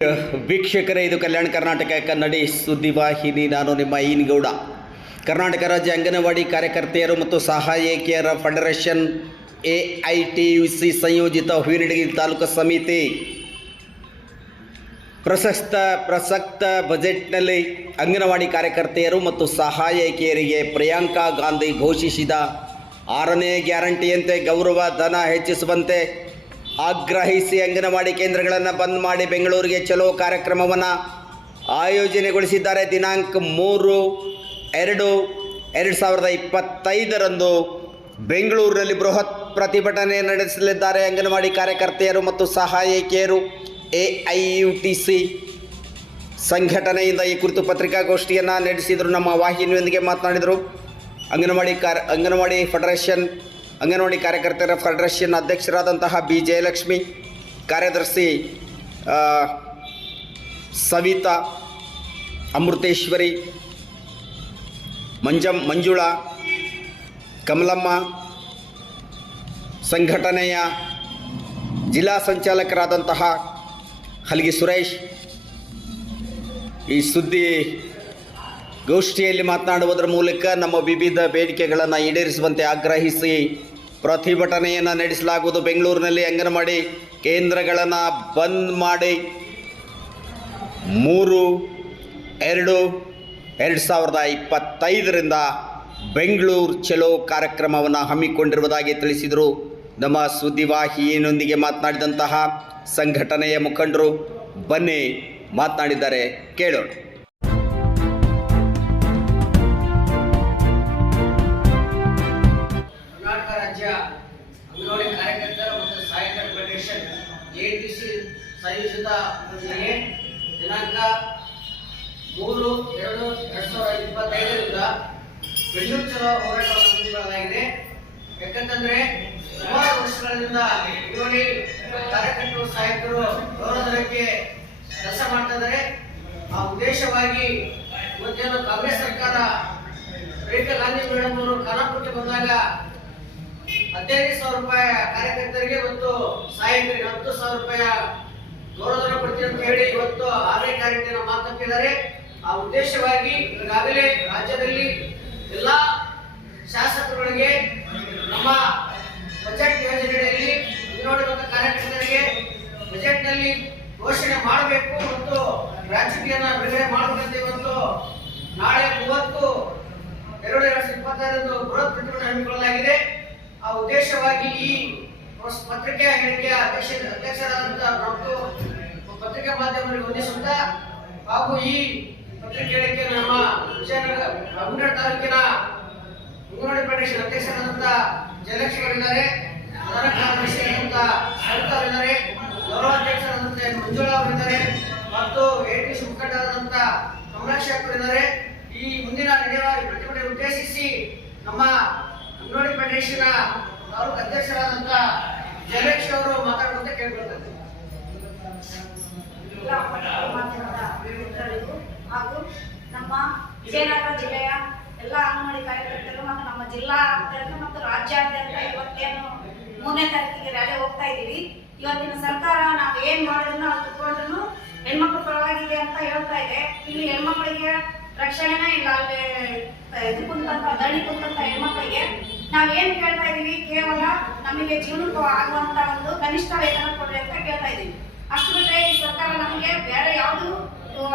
ವೀಕ್ಷಕರೇ, ಇದು ಕಲ್ಯಾಣ ಕರ್ನಾಟಕ ಕನ್ನಡಿ ಸುದ್ದಿವಾಹಿನಿ. ನಾನು ನಿಮ್ಮ ಈನಗೌಡ. ಕರ್ನಾಟಕ ರಾಜ್ಯ ಅಂಗನವಾಡಿ ಕಾರ್ಯಕರ್ತೆಯರು ಮತ್ತು ಸಹಾಯಕಿಯರ ಫೆಡರೇಷನ್ AITUC ಸಂಯೋಜಿತ ಹೂವಿನಡಗಿ ತಾಲೂಕು ಸಮಿತಿ ಪ್ರಸಕ್ತ ಬಜೆಟ್ನಲ್ಲಿ ಅಂಗನವಾಡಿ ಕಾರ್ಯಕರ್ತೆಯರು ಮತ್ತು ಸಹಾಯಕಿಯರಿಗೆ ಪ್ರಿಯಾಂಕಾ ಗಾಂಧಿ ಘೋಷಿಸಿದ 6ನೇ ಗ್ಯಾರಂಟಿಯಂತೆ ಗೌರವ ಧನ ಹೆಚ್ಚಿಸುವಂತೆ ಆಗ್ರಹಿಸಿ ಅಂಗನವಾಡಿ ಕೇಂದ್ರಗಳನ್ನು ಬಂದ್ ಮಾಡಿ ಬೆಂಗಳೂರಿಗೆ ಚಲೋ ಕಾರ್ಯಕ್ರಮವನ್ನು ಆಯೋಜನೆಗೊಳಿಸಿದ್ದಾರೆ. ದಿನಾಂಕ 3/2/2025 ಬೆಂಗಳೂರಿನಲ್ಲಿ ಬೃಹತ್ ಪ್ರತಿಭಟನೆ ನಡೆಸಲಿದ್ದಾರೆ ಅಂಗನವಾಡಿ ಕಾರ್ಯಕರ್ತೆಯರು ಮತ್ತು ಸಹಾಯಕಿಯರು. AIUTC ಸಂಘಟನೆಯಿಂದ ಈ ಕುರಿತು ಪತ್ರಿಕಾಗೋಷ್ಠಿಯನ್ನು ನಡೆಸಿದರು. ನಮ್ಮ ವಾಹಿನಿಯೊಂದಿಗೆ ಮಾತನಾಡಿದರು. ಅಂಗನವಾಡಿ ಕಾರ್ಯಕರ್ತರ ಫೆಡರೇಷನ್ ಅಧ್ಯಕ್ಷರಾದಂತಹ B ಜಯಲಕ್ಷ್ಮಿ, ಕಾರ್ಯದರ್ಶಿ ಸವಿತಾ, ಅಮೃತೇಶ್ವರಿ, ಮಂಜುಳಾ, ಕಮಲಮ್ಮ, ಸಂಘಟನೆಯ ಜಿಲ್ಲಾ ಸಂಚಾಲಕರಾದಂತಹ ಹಲಗಿ ಸುರೇಶ್ ಈ ಗೋಷ್ಠಿಯಲ್ಲಿ ಮಾತನಾಡುವುದರ ಮೂಲಕ ನಮ್ಮ ವಿವಿಧ ಬೇಡಿಕೆಗಳನ್ನು ಈಡೇರಿಸುವಂತೆ ಆಗ್ರಹಿಸಿ ಪ್ರತಿಭಟನೆಯನ್ನು ನಡೆಸಲಾಗುವುದು. ಬೆಂಗಳೂರಿನಲ್ಲಿ ಅಂಗನವಾಡಿ ಕೇಂದ್ರಗಳನ್ನು ಬಂದ್ ಮಾಡಿ 3/2/2025 ಬೆಂಗಳೂರು ಚಲೋ ಕಾರ್ಯಕ್ರಮವನ್ನು ಹಮ್ಮಿಕೊಂಡಿರುವುದಾಗಿ ತಿಳಿಸಿದರು. ನಮ್ಮ ಸುದ್ದಿವಾಹಿನಿಯೊಂದಿಗೆ ಮಾತನಾಡಿದಂತಹ ಸಂಘಟನೆಯ ಮುಖಂಡರು ಬನ್ನಿ ಮಾತನಾಡಿದ್ದಾರೆ, ಕೇಳೋಣ. ಕರ್ನಾಟಕ ರಾಜ್ಯ ಅಂಗನವಾಡಿ ಕಾರ್ಯಕರ್ತರ ಮತ್ತು ಸಹಾಯಕರ ಫೆಡರೇಷನ್ AITUC ಸಂಯೋಜಿತ ಯೋಜನೆಗೆ ದಿನಾಂಕ 3/2/2025 ಬೆಂಗಳೂರು ಚಲೋ ಹೋರಾಟವನ್ನು ಹಮ್ಮಿಕೊಳ್ಳಲಾಗಿದೆ. ಯಾಕಂತಂದ್ರೆ ಸುಮಾರು ವರ್ಷಗಳಿಂದ ಅಂಗನವಾಡಿ ಕಾರ್ಯಕರ್ತರು ಸಹಾಯಕರು ಗೌರವಧನಕ್ಕೆ ಕೆಲಸ ಮಾಡ್ತಾ ಇದ್ದಾರೆ. ಆ ಉದ್ದೇಶವಾಗಿ ಇವತ್ತೇನು ಕಾಂಗ್ರೆಸ್ ಸರ್ಕಾರ ಪ್ರಿಯಾಂಕಾ ಗಾಂಧಿ ಮೇಡಮ್ ಅವರು ಖಾನಾಪುರಕ್ಕೆ ಬಂದಾಗ 15,000 ರೂಪಾಯಿ ಕಾರ್ಯಕರ್ತರಿಗೆ ಮತ್ತು ಸಹಾಯಕರಿಗೆ 10,000 ರೂಪಾಯಿ ಗೌರವಧನ ಕೊಡ್ತೀವಿ ಅಂತ ಹೇಳಿ ಇವತ್ತು 6ನೇ ಗ್ಯಾರಂಟಿಯನ್ನು ಮಾತನಾಡಿದ್ದಾರೆ. ಆ ಉದ್ದೇಶವಾಗಿ ಈಗಾಗಲೇ ರಾಜ್ಯದಲ್ಲಿ ಎಲ್ಲಾ ಶಾಸಕರುಗಳಿಗೆ ನಮ್ಮ ಬಜೆಟ್ ಯೋಜನೆಯಲ್ಲಿ ಅಂಗನವಾಡಿ ಮತ್ತು ಕಾರ್ಯಕರ್ತರಿಗೆ ಬಜೆಟ್ನಲ್ಲಿ ಘೋಷಣೆ ಮಾಡಬೇಕು ಮತ್ತು ಗ್ರಾಚ್ಯುಟಿಯನ್ನು ಬಿಡುಗಡೆ ಮಾಡಬೇಕಂತ ಇವತ್ತು ನಾಳೆ 30/2/2025 ಬೃಹತ್ ಪ್ರತಿಭಟನೆ ಹಮ್ಮಿಕೊಳ್ಳಲಾಗಿದೆ. ಆ ಉದ್ದೇಶವಾಗಿ ಈ ಪತ್ರಿಕೆ ಹೇಳಿಕೆಯ ಅಧ್ಯಕ್ಷರಾದಂತಹ ಮತ್ತು ಪತ್ರಿಕಾ ಮಾಧ್ಯಮಗಳಿಗೆ ವಂದಿಸುತ್ತಾ ಹಾಗೂ ಈ ಪತ್ರಿಕೆ ಹೇಳಿಕೆ ನಮ್ಮ ವಿಜಯನಗರ ತಾಲೂಕಿನ ಅಂಗನವಾಡಿ ಫೆಡರೇಷನ್ ಅಧ್ಯಕ್ಷರಾದಂತಹ ಜಯಲಕ್ಷ್ಮಿ ಅವರಿದ್ದಾರೆ, ಪ್ರಧಾನ ಕಾರ್ಯದರ್ಶಿಯಾದಂತಹ ಸವಿತಾ ಅವರಿದ್ದಾರೆ, ಗೌರವಾಧ್ಯಕ್ಷರಾದಂತಹ ಮಂಜುಳಾ ಅವರಿದ್ದಾರೆ ಮತ್ತು AITUC ಮುಖಂಡರಾದಂತಹ ಕಮಲಾಕ್ಷಿ ಅವರಿದ್ದಾರೆ. ಈ ಮುಂದಿನ ನಡೆಯುವ ಪ್ರತಿಭಟನೆ ಉದ್ದೇಶಿಸಿ ನಮ್ಮ ಅಂಗನವಾಡಿ ಫೆಡರೇಷನ್ ತಾಲೂಕು ಅಧ್ಯಕ್ಷರಾದಂತಹ ಜಯಲಕ್ಷ್ಮಿ ಅವರು ಮಾತಾಡುವಂತೆ ಕೇಳಿಕೊಳ್ತಾರೆ. ಹಾಗೂ ನಮ್ಮ ವಿಜಯನಗರ ಜಿಲ್ಲೆಯ ಎಲ್ಲ ಅಂಗನವಾಡಿ ಕಾರ್ಯಕರ್ತರು ಮತ್ತು ನಮ್ಮ ಜಿಲ್ಲಾದ್ಯಂತ ಮತ್ತು ರಾಜ್ಯಾದ್ಯಂತ ಇವತ್ತೇನು 3ನೇ ತಾರೀಕಿಗೆ ರ್ಯಾಲಿ ಹೋಗ್ತಾ ಇದ್ದೀವಿ. ಇವತ್ತಿನ ಸರ್ಕಾರ ನಾವು ಏನ್ ಮಾಡೋದನ್ನ ಕುತ್ಕೊಂಡ್ರು ಹೆಣ್ಮಕ್ಳು ಪರವಾಗಿದೆ ಅಂತ ಹೇಳ್ತಾ ಇದೆ. ಇಲ್ಲಿ ಹೆಣ್ಮಕ್ಳಿಗೆ ರಕ್ಷಣೆನೇ ಇಲ್ಲ. ಅಲ್ಲಿ ಇದು ಕುಂತಂತ ದಣಿ ಕುಂತಂತ ಹೆಣ್ಮಕ್ಳಿಗೆ ನಾವೇನ್ ಕೇಳ್ತಾ ಇದೀವಿ, ಕೇವಲ ನಮಗೆ ಜೀವನಕ್ಕೂ ಆಗುವಂತ ಒಂದು ಕನಿಷ್ಠ ವೇತನ ಕೊಡ್ರಿ ಅಂತ ಕೇಳ್ತಾ ಇದೀವಿ. ಅಷ್ಟು ಬಿಟ್ಟರೆ ಈ ಸರ್ಕಾರ ನಮಗೆ ಬೇರೆ ಯಾವುದು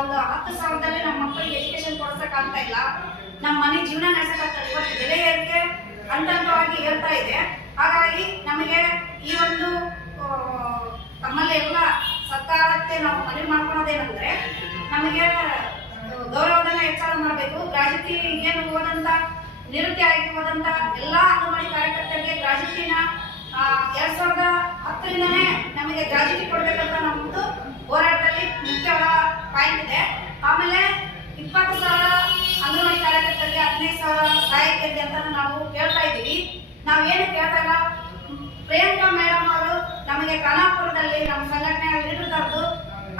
ಒಂದು 10,000ದಲ್ಲಿ ನಮ್ಮ ಮಕ್ಕಳಿಗೆ ಎಜುಕೇಶನ್ ಕೊಡ್ಸಕ್ ಆಗ್ತಾ ಇಲ್ಲ, ನಮ್ಮ ಮನೆ ಜೀವನ ನಡೆಸಕ್ಕಾಗ್ತಾ ಇಲ್ಲ. ಇವತ್ತು ಬೆಲೆ ಏರಿಕೆ ಹಂತವಾಗಿ ಹೇಳ್ತಾ ಇದೆ. ಹಾಗಾಗಿ ನಮಗೆ ಈ ಒಂದು ತಮ್ಮಲ್ಲಿ ಎಲ್ಲ ಸರ್ಕಾರಕ್ಕೆ ನಾವು ಮನವಿ ಮಾಡ್ಕೊಳ್ಳೋದೇನಂದ್ರೆ ನಮಗೆ ಗೌರವಧನ ಹೆಚ್ಚಳ ಮಾಡಬೇಕು. ಗ್ರಾಜ್ಯುಟಿ ಏನು ಹೋದಂತ ನಿವೃತ್ತಿ ಆಗಿ ಹೋದಂತ ಎಲ್ಲಾ ಅಂಗನವಾಡಿ ಕಾರ್ಯಕರ್ತರಿಗೆ ಗ್ರಾಜ್ಯುಟಿನ 2010ರಿಂದನೇ ನಮಗೆ ಗ್ರಾಜ್ಯುಟಿ ಕೊಡ್ಬೇಕಂತ ನಮ್ಮದು ಹೋರಾಟದಲ್ಲಿ ಮುಖ್ಯವಾದ ಪಾಯಿಂಟ್ ಇದೆ. ಆಮೇಲೆ 20,000 ಅಂಗನವಾಡಿ ಕಾರ್ಯಕರ್ತರಿಗೆ 15,000 ಸಹಾಯಕರಿಗೆ ಅಂತ ನಾವು ಕೇಳ್ತಾ ಇದ್ದೀವಿ. ನಾವೇನು ಕೇಳ್ತಾ ಇಲ್ಲ. ಪ್ರಿಯಾಂಕಾ ಮೇಡಮ್ ಅವರು ನಮಗೆ ಖಾನಾಪುರದಲ್ಲಿ ನಮ್ಮ ಸಂಘಟನೆ ಲೀಡರ್ ತರದು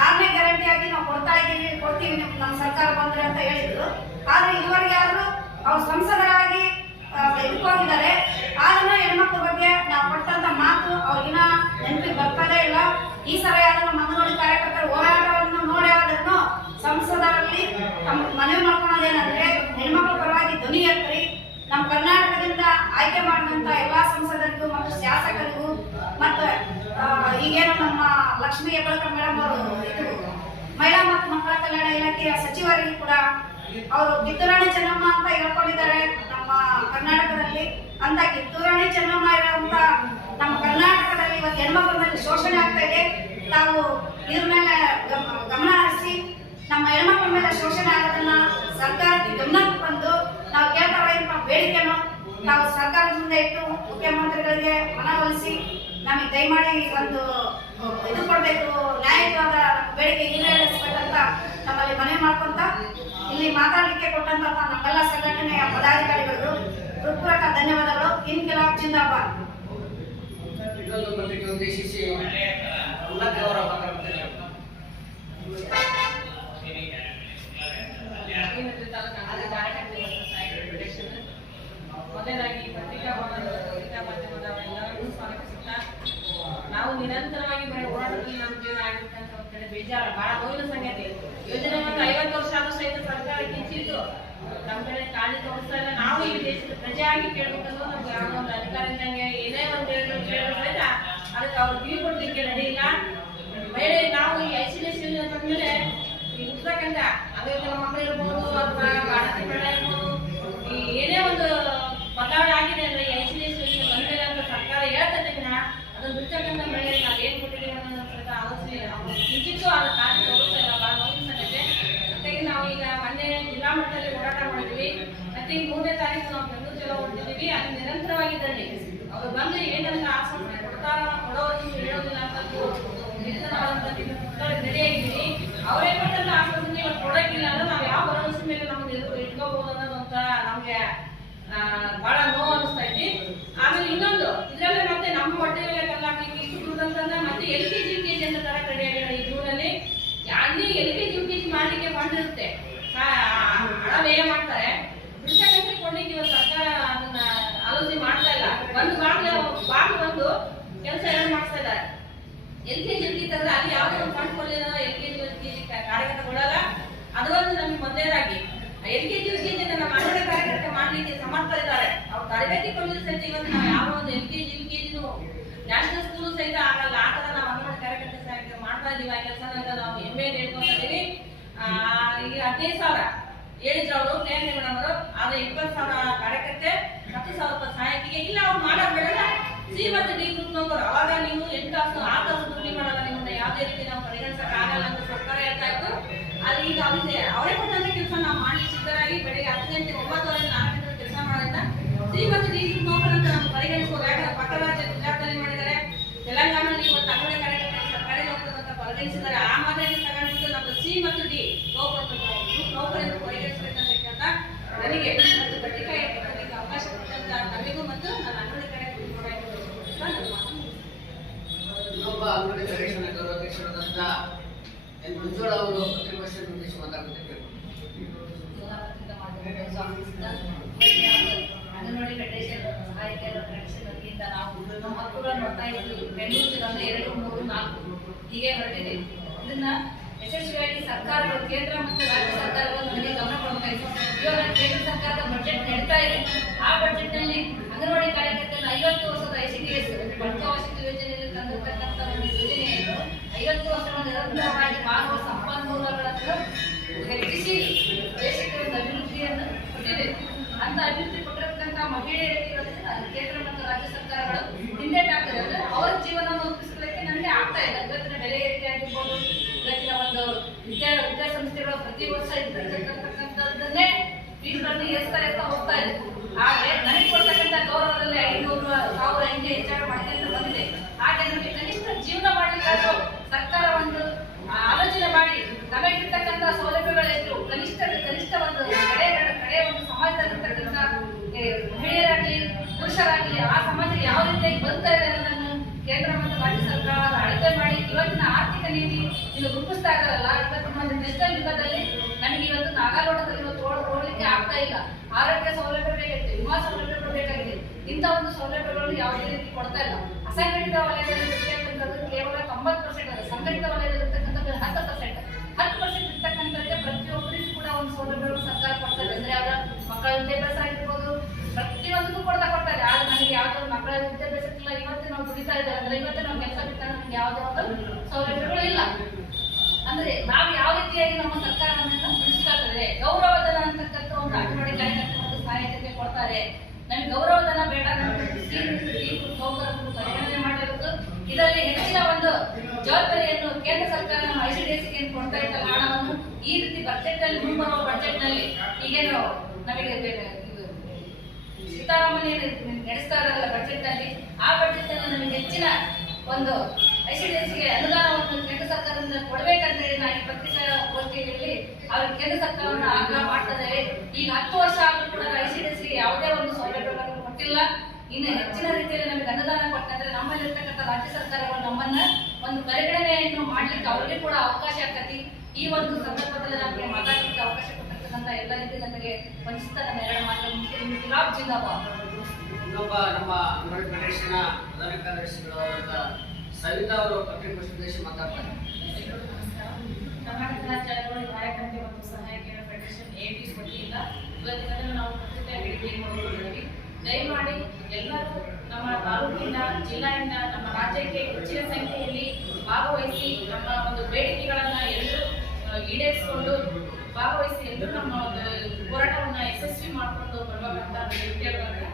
6ನೇ ಗ್ಯಾರಂಟಿಯಾಗಿ ನಾವು ಕೊಡ್ತೀವಿ ನಮ್ಮ ಸರ್ಕಾರ ಬಂದ್ರೆ ಅಂತ ಹೇಳಿದ್ರು. ಆದ್ರೆ ಇದುವರೆಗೆ ಯಾರು ಅವ್ರು ಸಂಸದರಾಗಿ ಎದುರ್ಕೊಂಡಿದ್ದಾರೆ. ಆದ್ರೂ ಹೆಣ್ಮಕ್ಳ ಬಗ್ಗೆ ನಾವು ಕೊಟ್ಟಂತ ಮಾತು ಅವ್ರಿಗಿನ ನೆನಪಿಗೆ ಬರ್ತಾನೆ ಇಲ್ಲ. ಈ ಸರಿ ಆದ ನಮ್ಮ ಅಂಗನವಾಡಿ ಕಾರ್ಯಕರ್ತರ ಹೋರಾಟವನ್ನು ಆಯ್ಕೆ ಮಾಡಿದಂತ ಎಲ್ಲಾ ಸಂಸದರಿಗೂ ಮತ್ತು ಶಾಸಕರಿಗೂ ಮತ್ತು ಈಗೇನು ನಮ್ಮ ಲಕ್ಷ್ಮೀ ಹೆಬ್ಬಾಳ್ಕರ್ ಮೇಡಮ್ ಅವರು ಇದು ಮಹಿಳಾ ಮತ್ತು ಮಕ್ಕಳ ಕಲ್ಯಾಣ ಇಲಾಖೆಯ ಸಚಿವರಿಗೂ ಕೂಡ ಅವರು ಕಿತ್ತೂರಾಣಿ ಚೆನ್ನಮ್ಮ ಅಂತ ಹೇಳ್ಕೊಂಡಿದ್ದಾರೆ ನಮ್ಮ ಕರ್ನಾಟಕದಲ್ಲಿ. ಅಂತ ಕಿತ್ತೂರಾಣಿ ಚೆನ್ನಮ್ಮ ಇರುವಂತ ನಮ್ಮ ಕರ್ನಾಟಕದಲ್ಲಿ ಇವತ್ತು ಹೆಣ್ಮಕ್ಳ ಮೇಲೆ ಶೋಷಣೆ ಆಗ್ತಾ ಇದೆ. ತಾವು ಇದ್ರ ಮೇಲೆ ಗಮನ ಹರಿಸಿ ನಮ್ಮ ಹೆಣ್ಮಕ್ಳ ಮೇಲೆ ಶೋಷಣೆ ಆಗೋದನ್ನ ಸರ್ಕಾರಕ್ಕೆ ಗಮನಕ್ಕೆ ಬಂದು ನಾವು ಕೇಳ್ತಾ ಇರೋ ಬೇಡಿಕೆಯನ್ನು ನಾವು ಸರ್ಕಾರದ ಮುಂದೆ ಇಟ್ಟು ಮುಖ್ಯಮಂತ್ರಿಗಳಿಗೆ ಮನವೊಲಿಸಿ ನಮಗೆ ದಯಮಾಡಿ ಒಂದು ಇದು ಕೊಡಬೇಕು, ನ್ಯಾಯವಾದ ಬೇಡಿಕೆ ಈಡೇರಿಸಬೇಕಂತ ನಮ್ಮಲ್ಲಿ ಮನವಿ ಮಾಡ್ಕೊಂತ ಇಲ್ಲಿ ಮಾತಾಡಲಿಕ್ಕೆ ಕೊಟ್ಟಂತ ನಮ್ಮೆಲ್ಲ ಸಂಘಟನೆಯ ಪದಾಧಿಕಾರಿಗಳು ಹೃತ್ಪೂರ್ವಕ ಧನ್ಯವಾದಗಳು. ಇನ್ಕಿಲಾಬ್ ಜಿಂದಾಬಾದ್. ಪತ್ರಿಕೆ ಉದ್ದೇಶಿಸಿ ಉನ್ನತ ಅವರ ಮೊದಲಾಗಿ ಪತ್ರಿಕಾ ಮಾಧ್ಯಮದ ಎಲ್ಲರಿಗೂ ಸ್ವಾಗತಿಸುತ್ತಾ, ನಾವು ನಿರಂತರವಾಗಿ ಬರೀ ಹೋರಾಟದಲ್ಲಿ ನಮ್ಮ ಜೀವನ ಆಗಿರ್ತಕ್ಕಂಥ ಒಂದು ಕಡೆ ಬೇಜಾರ ಬಹಳ ನೋವಿನ ಸಂಗತಿ. ಯೋಜನೆ ಒಂದು 50 ವರ್ಷ ಆದ್ರೂ ಸಹಿತ ಸರ್ಕಾರ ಕಿಂಚಿತ್ತು ನಮ್ಮ ಕಡೆ ಕಾಳಜಿ ತೋರಿಸ್ತಾ ಇಲ್ಲ. ನಾವು ಈ ದೇಶದ ಪ್ರಜೆಯಾಗಿ ಕೇಳಬೇಕಂದ್ರೆ ನಮ್ಗೆ ಯಾವುದೋ ಒಂದು ಅಧಿಕಾರ ಇದ್ದಂಗೆ ಏನೇ ಒಂದು ಹೇಳಿದ್ರು ಸಹಿತ ಅದಕ್ಕೆ ಅವ್ರು ಕಿವಿ ಕೊಡ್ಲಿಕ್ಕೆ ರೆಡಿ ಇಲ್ಲ. ಮಹಿಳೆ ನಾವು ಈ ICDS ಅಂತಂದ್ಮೇಲೆ ಈ ಹುಟ್ಟತಕ್ಕಂಥ ಅಂಗವಿಕಲ ಮಕ್ಕಳು ಇರ್ಬೋದು ಅಥವಾ ಬಾಣತಿ ಬೇಡ ಇರ್ಬೋದು, ಈ ಏನೇ ಒಂದು ಬದಲಾವಣೆ ಆಗಿದೆ ಅಂದ್ರೆ ICDS ಬಂದಿಲ್ಲ ಅಂತ ಸರ್ಕಾರ ಹೇಳ್ತದೆ ವಿನಃ ಅದನ್ನು ಬಿಡ್ತಕ್ಕಂಥ ಮಹಿಳೆಗೆ ನಾವು ಏನು ಕೊಟ್ಟಿದ್ದೀವಿ ಅನ್ನೋದು ಆಲೋಚನೆ ಕಿಂಚಿತ್ತು ಅದು ಕಾರ್ಯ ತಗೋತಾ ಇಲ್ಲ. ಬಹಳ ನೋವಿನ ಸಂಗತಿ. ಹಾಗಾಗಿ ನಾವು ಈಗ ಮೊನ್ನೆ ಜಿಲ್ಲಾ ಮಟ್ಟದಲ್ಲಿ ಹೋರಾಟ ಮಾಡಿದ್ವಿ. ಮತ್ತೆ ಈಗ 3ನೇ ತಾರೀಕು ನಾವು ಬೆಂಗಳೂರು ಚಲೋ ಹೊರಟಿದ್ದೀವಿ. ಅಲ್ಲಿ ನಿರಂತರವಾಗಿದ್ದಲ್ಲಿ ಅವ್ರು ಬಂದು ಏನಂತ ಆಶ್ವಾಸನೆ ಕೊಡ್ತಾರ ಕೊಡೋದು ಹೇಳೋದಿಲ್ಲ ಅಂತ ರೆಡಿಯಾಗಿದ್ದೀವಿ. ಅವರೇ ಕೊಟ್ಟಂತ ಆಶ್ವಾಸನೆ ಇವಾಗ ಕೊಡೋಕ್ಕಿಲ್ಲ ಅಂದ್ರೆ ನಾವು ಯಾವ ಭರವಸೆ ಮೇಲೆ ನಮ್ಗೆ ಇಟ್ಕೋಬಹುದು ಅನ್ನೋದು ಅಂತ ನಮ್ಗೆ ಬಹಳ ನೋವು ಅನಿಸ್ತಾ ಐತಿ. ಆಮೇಲೆ ಇನ್ನೊಂದು ಇದ್ರಲ್ಲೇ ಮತ್ತೆ ನಮ್ಮ ಹೊಟ್ಟೆ ಮೇಲೆ ಕಲ್ಲಾಕ್ಲಿಕ್ಕೆ ಇಷ್ಟು ದುಡ್ದಂತಂದ್ರೆ ಮತ್ತೆ LKG UKG ಅಂತ ತರ ರೆಡಿ ಆಗ್ಯಾರ ಈ ಜೂನಲ್ಲಿ. ಅಲ್ಲಿ LKG UKG ಮಾಡ್ಲಿಕ್ಕೆ ಫಂಡ್ ಇರುತ್ತೆ, ಹಣ ವ್ಯಯ ಮಾಡ್ತಾರೆ. ಬಿಡ್ತಕ್ಕಂಥ ಕೊಡ್ಲಿಕ್ಕೆ ಇವಾಗ ಸರ್ಕಾರ ಅದನ್ನ ಆಲೋಚನೆ ಮಾಡ್ತಾ ಇಲ್ಲ. ಒಂದು ಬಾಗ್ಲು ಒಂದು ಕೆಲಸ ಎರಡು ಮಾಡ್ತಾ ಇದ್ದಾರೆ. LKG UKG ತಂದ್ರೆ ಅಲ್ಲಿ ಯಾವುದೇ ಒಂದು ಫಂಡ್ ಕೊಡಲಿಲ್ಲ, LKG UKG ಕಾರ್ಯಕರ್ತ ಕೊಡಲ್ಲ. ಅದು ಒಂದು ನಮ್ಗೆ ಮೊದಲೇದಾಗಿ LKG UKG ನಮ್ಮ ಅಂಗಡಿ ಕಾರ್ಯಕರ್ತ ಮಾಡ್ಲಿಕ್ಕೆ ಸಮರ್ಥ ಇದ್ದಾರೆ. ಅವ್ರು ತರಬೇತಿ ಕೊಂಡಿದ್ದು ಸಹಿತ ಇವತ್ತು ನಾವು ಯಾವ ಒಂದು LKG UKG ನ್ಯಾಷನಲ್ ಸ್ಕೂಲ್ ಸಹಿತ ಆಗಲ್ಲ. ಆ ತರ ನಾವು ಅಂಗಡಿ ಕಾರ್ಯಕರ್ತ ಸಹಿತ ಮಾಡ್ತಾ ಇದೀವಿ. ಆ ಕೆಲಸ ನಾವು ಹೆಮ್ಮೆ ಹೇಳ್ಕೊತಾ ಇದೀವಿ. ಈಗ 15,000 ಹೇಳಿದ್ರು ಅವರು ಪ್ರಿಯಾಂಕ ಮೇಡಮ್ ಅವರು. ಆದ್ರೆ 20,000 ಕಾರ್ಯಕರ್ತೆ 10,000 ರೂಪಾಯಿ ಸಹಾಯಕಿಗೆ ಇಲ್ಲ. ಅವ್ರು ಮಾಡೋದು ಬೇಡ C ಮತ್ತು D ಗ್ರೂಪ್ ನೌಕರು. ಅವಾಗ ನೀವು 8 ತಾಸು 6 ತಾಸು ದುಡ್ಡು ಮಾಡಲ್ಲ, ನಿಮ್ಮನ್ನ ಯಾವುದೇ ರೀತಿ ನಾವು ಪರಿಗಣಿಸಕ್ ಆಗಲ್ಲ ಅಂತ ಸರ್ಕಾರ ಹೇಳ್ತಾ ಇತ್ತು. ಅದು ಈಗ ಅವರಿಗೆ ಅವರೇ ಕೊಟ್ಟಂತ ಕೆಲಸ ನಾವು ಮಾಡ್ಲಿಕ್ಕೆ ಸಿದ್ಧರಾಗಿ ಬೆಳಿಗ್ಗೆ 10 ಗಂಟೆ 9 4 ಗಂಟೆ ಕೆಲಸ ಮಾಡೋದ್ರಿಂದ C ಮತ್ತು D ಗ್ರೂಪ್ ನೌಕರು ಅಂತ ನಾವು ಪರಿಗಣಿಸಬಹುದು. ಯಾಕಂದ್ರೆ ಪಕ್ಕ ರಾಜ್ಯ ಗುಜರಾತ್ನಲ್ಲಿ ಮಾಡಿದ್ದಾರೆ, ತೆಲಂಗಾಣದಲ್ಲಿ ಇವತ್ತು ಅಂಗಡಿ ಕಾರ್ಯಕರ್ತರು ಸರ್ಕಾರಿ ನೌಕರರು ಅಂತ ಪರಿಗಣಿಸಿದ್ದಾರೆ. ಆ ಮಾದರಿಯಲ್ಲಿ ತಗೊಂಡ್ಬಿಟ್ಟು ನಮ್ಮ C ಮತ್ತು D ಗ್ರೂಪ್ ನೌಕರನ್ನು ಪರಿಗಣಿಸಬೇಕಂತ ಕೇಳ್ತ ನನಗೆ ಮತ್ತು ಪತ್ರಿಕಾ ಅವಕಾಶ ಕೊಟ್ಟಂತ ನಮಗೂ ಮತ್ತು ನನ್ನ ಅಂಗಡಿ ಕಾರ್ಯಕರ್ತರು ಇನ್ನೊಬ್ಬ ಅಂಗಡಿ ಕಾರ್ಯಕರ್ತನ ಗೌರವಾಧ್ಯಕ್ಷರಾದಂತ ಎನ್ ಮಂಜುಳಾ ಅವರು ಪತ್ರಿಕಾಗೋಷ್ಠಿಯನ್ನು ಉದ್ದೇಶಿಸಿ ಮಾತಾಡುತ್ತಿದ್ದಾರೆ. ಅಂಗನವಾಡಿ ಫೆಡರೇಷನ್ ಸಹಾಯಕಿಯರ ಫೆಡರೇಷನ್ ವತಿಯಿಂದ ನಾವು ನಮ್ಮ ಹಕ್ಕುಗಳನ್ನು ನೋಡ್ತಾ ಇದ್ದೀವಿ. ಬೆಂಗಳೂರು ಜಿಲ್ಲೆ 2, 3, 4 ಹೀಗೆ ಹೊರಟಿದೆ. ಇದನ್ನ ಯಶಸ್ವಿಯಾಗಿ ಸರ್ಕಾರಗಳು, ಕೇಂದ್ರ ಮತ್ತು ರಾಜ್ಯ ಸರ್ಕಾರಗಳು ನಮಗೆ ಗಮನ ಕೊಡಬೇಕು. ಇವಾಗ ಕೇಂದ್ರ ಸರ್ಕಾರದ ಬಜೆಟ್ ನಡೀತಾ ಇದೆ. ಆ ಬಜೆಟ್ ನಲ್ಲಿ ಅಂಗನವಾಡಿ ಕಾರ್ಯಕರ್ತರನ್ನು 50 ವರ್ಷದ ICDS ಪಂಚವಾರ್ಷಿಕ ಯೋಜನೆಯಲ್ಲಿ ತಂದಿರತಕ್ಕಂಥ ಒಂದು ಯೋಜನೆಯನ್ನು 50 ವರ್ಷಗಳ ನಿರಂತರವಾಗಿ ಮಾನವ ಸಂಪನ್ಮೂಲಗಳನ್ನು ಹೆಚ್ಚಿಸಿ ದೇಶಕ್ಕೆ ಒಂದು ಅಭಿವೃದ್ಧಿಯನ್ನು ಕೊಟ್ಟಿದೆ. ಅಂತ ಅಭಿವೃದ್ಧಿ ಕೊಟ್ಟಿರತಕ್ಕಂಥ ಮಹಿಳೆಯರಿಗೆ ಕೇಂದ್ರ ಮತ್ತು ರಾಜ್ಯ ಸರ್ಕಾರಗಳು ಹಿಂದೇಟಾಗ್ತದೆ. ಅಂದ್ರೆ ಅವರ ಜೀವನವನ್ನು ರೂಪಿಸಲಿಕ್ಕೆ ನಮಗೆ ಆಗ್ತಾ ಇಲ್ಲ. ಇವತ್ತಿನ ಬೆಲೆ ಏರಿಕೆ ಆಗಿರ್ಬೋದು, ಇವತ್ತಿನ ಒಂದು ವಿದ್ಯಾಸಂಸ್ಥೆಗಳು ಪ್ರತಿ ವರ್ಷ ಇರ್ತಕ್ಕಂಥದ್ದನ್ನೇ ಫೀಸ್ಗಳನ್ನು ಏರ್ತಾ ಹೋಗ್ತಾ ಇದೆ. ಆದ್ರೆ ನನಗೆ ಕೊಡ್ತಕ್ಕಂಥ ಗೌರವದಲ್ಲಿ 500,000 ಹಿಂಗೆ ಹೆಚ್ಚಳ ಮಾಡಿಕೊಂಡು ಬಂದಿದೆ. ಹಾಗೆ ನಮಗೆ ಕನಿಷ್ಠ ಜೀವನ ಮಾಡಲಿಕ್ಕಾದ್ರೂ ಸರ್ಕಾರ ಒಂದು ಆಲೋಚನೆ ಮಾಡಿ ನಮಗಿರ್ತಕ್ಕಂಥ ಸೌಲಭ್ಯಗಳೆಷ್ಟು ಕನಿಷ್ಠ ಒಂದು ಕಡೆ ಒಂದು ಸಮಾಜದಲ್ಲಿರ್ತಕ್ಕಂಥ ಮಹಿಳೆಯರಾಗ್ಲಿ ಪುರುಷರಾಗ್ಲಿ ಆ ಸಮಾಜಕ್ಕೆ ಯಾವ ರೀತಿಯಾಗಿ ಬರ್ತಾ ಇದೆ ಅನ್ನೋದನ್ನು ಕೇಂದ್ರ ಮತ್ತು ರಾಜ್ಯ ಸರ್ಕಾರ ಅಳತೆ ಮಾಡಿ ಇವತ್ತಿನ ಆರ್ಥಿಕ ನೀತಿ ಇದು ರೂಪಿಸ್ತಾ ಇದಾರಲ್ಲ. ಇವತ್ತಿನ ಒಂದು ಡಿಜಿಟಲ್ ಯುಗದಲ್ಲಿ ನಮಗೆ ಇವತ್ತು ನಾಗಾಲೋಟದಲ್ಲಿ ಓಡಲಿಕ್ಕೆ ಆಗ್ತಾ ಇಲ್ಲ. ಆರೋಗ್ಯ ಸೌಲಭ್ಯ ಬೇಕಾಗಿದೆ, ವಿಮಾ ಸೌಲಭ್ಯಗಳು ಬೇಕಾಗಿದೆ. ಇಂಥ ಒಂದು ಸೌಲಭ್ಯಗಳನ್ನು ಯಾವುದೇ ರೀತಿ ಕೊಡ್ತಾ ಇಲ್ಲ. ಅಸಂಘಟಿತ ವಲಯದಲ್ಲಿ ಇರ್ತಕ್ಕಂಥದ್ದು ಕೇವಲ 90%, ಸಂಘಟಿತ ವಲಯದಲ್ಲಿರ್ತಕ್ಕಂಥದ್ದು 10%. 10% ಇರ್ತಕ್ಕಂಥದ್ದೇ ಪ್ರತಿಯೊಬ್ಬರಿಗೂ ಕೂಡ ಒಂದು ಸೌಲಭ್ಯಗಳು ಸರ್ಕಾರ ಕೊಡ್ತಾ ಇದೆ. ಅಂದ್ರೆ ಅವರ ಮಕ್ಕಳ ವಿದ್ಯಾಭ್ಯಾಸ ಆಗಿರ್ಬೋದು, ಪ್ರತಿಯೊಂದಕ್ಕೂ ಕೊಡ್ತಾ ಇದೆ. ಇದ್ದಾರೆ ಅಂದ್ರೆ ಇವತ್ತು ನಾವು ಕೆಲಸ ಬಿಟ್ಟಾಗ ನಮ್ಗೆ ಯಾವುದೇ ಒಂದು ಸೌಲಭ್ಯಗಳು ಇಲ್ಲ. ಅಂದ್ರೆ ನಾವು ಯಾವ ರೀತಿಯಾಗಿ ನಮ್ಮ ಸರ್ಕಾರವನ್ನ ನಡೆಸ್ಕೊಳ್ತದೆ, ಗೌರವಧನ ಅಂತಕ್ಕಂಥ ಒಂದು ಅಂಗನವಾಡಿ ಕಾರ್ಯಕರ್ತರ ಒಂದು ಸಹಾಯಕ್ಕೆ ಕೊಡ್ತಾರೆ. ನಮ್ಗೆ ಗೌರವಧನ ಬೇಡ, ಪರಿಗಣನೆ ಮಾಡಬೇಕು. ಇದರಲ್ಲಿ ಹೆಚ್ಚಿನ ಒಂದು ಜವಾಬ್ದಾರಿಯನ್ನು ಕೇಂದ್ರ ಸರ್ಕಾರ ನಮ್ಮ ICDSಗೆ ಕೊಡ್ತಾ ಇದ್ದಲ್ಲ ಹಣವನ್ನು ಈ ರೀತಿ ಬಜೆಟ್ ಅಲ್ಲಿ ಮುಂಬರುವ ಬಜೆಟ್ ನಲ್ಲಿ ಈಗೇನು ನಮಗೆ ಸೀತಾರಾಮನ್ ನಡೆಸ್ತಾ ಇರಲ್ಲ ಬಜೆಟ್ ಅಲ್ಲಿ, ಆ ಬಜೆಟ್ ಅಲ್ಲಿ ನಮಗೆ ಹೆಚ್ಚಿನ ಒಂದು ICDSಗೆ ಅನುದಾನವನ್ನು ಕೇಂದ್ರ ಸರ್ಕಾರದಿಂದ ಕೊಡಬೇಕಂತ ಹೇಳಿ ನಾವು ಈ ಪತ್ರಿಕಾಗೋಷ್ಠಿಯಲ್ಲಿ ಅವ್ರಿಗೆ ಕೇಂದ್ರ ಸರ್ಕಾರವನ್ನು ಆಗ್ರಹ ಮಾಡ್ತಾ ಇದ್ದೇವೆ. ಈಗ 10 ವರ್ಷ ಆದ್ರೂ ಕೂಡ ICDSಗೆ ಯಾವುದೇ ಒಂದು ಸೌಲಭ್ಯಗಳನ್ನು ಕೊಟ್ಟಿಲ್ಲ. ಇನ್ನು ಹೆಚ್ಚಿನ ರೀತಿಯಲ್ಲಿ ನಮಗೆ ಅನುದಾನ ಕೊಟ್ಟಂದ್ರೆ ನಮ್ಮಲ್ಲಿರ್ತಕ್ಕಂಥ ರಾಜ್ಯ ಸರ್ಕಾರಗಳು ನಮ್ಮನ್ನ ಒಂದು ಪರಿಗಣನೆಯನ್ನು ಮಾಡ್ಲಿಕ್ಕೆ ಅವರಿಗೆ ಕೂಡ ಅವಕಾಶ ಆಗ್ತತಿ. ಈ ಒಂದು ಸಂದರ್ಭದಲ್ಲಿ ನಮಗೆ ಮಾತಾಡಲಿಕ್ಕೆ ಅವಕಾಶ ಕೊಟ್ಟಿರ್ತಕ್ಕಂಥ ಎಲ್ಲ ರೀತಿ ನಮಗೆ ವಂಚಿತ ನನ್ನ ಎರಡು ಮಾತನ್ನು ಗುಲಾಬ್ ಜಿಂದಾಬಾದ್. ಇನ್ನೊಬ್ಬ ನಮ್ಮ ಅಂಗನವಾಡಿ ಫೆಡರೇಷನ್ ಪ್ರಧಾನ ಕಾರ್ಯದರ್ಶಿಗಳಾದಂಥ ಸವಿತಾ ಅವರು ಪತ್ರಿಕಾಗೋಷ್ಠಿ ಮಾತಾಡ್ತಾರೆ. ಕರ್ನಾಟಕ ರಾಜ್ಯ ಅಂಗನವಾಡಿ ಕಾರ್ಯಕರ್ತೆ ಮತ್ತು ಸಹಾಯಕಿಯರ ಫೆಡರೇಷನ್ AITs ವತಿಯಿಂದ ಇವತ್ತಿನ ನಾವು ಪತ್ರಿಕಾ ಹೇಳಿಕೆ ಕೊಟ್ಟಿದ್ದೀವಿ. ದಯಮಾಡಿ ಎಲ್ಲರೂ ನಮ್ಮ ತಾಲೂಕಿನ ಜಿಲ್ಲೆಯಿಂದ ನಮ್ಮ ರಾಜ್ಯಕ್ಕೆ ಹೆಚ್ಚಿನ ಸಂಖ್ಯೆಯಲ್ಲಿ ಭಾಗವಹಿಸಿ ನಮ್ಮ ಒಂದು ಬೇಡಿಕೆಗಳನ್ನ ಎಲ್ಲರೂ ಈಡೇರಿಸಿಕೊಂಡು ಭಾಗವಹಿಸಿ ಎಲ್ಲರೂ ನಮ್ಮ ಒಂದು ಹೋರಾಟವನ್ನು ಯಶಸ್ವಿ ಮಾಡಿಕೊಂಡು ಬರ್ಬೇಕಂತ ಕೇಳ್ತಾರೆ.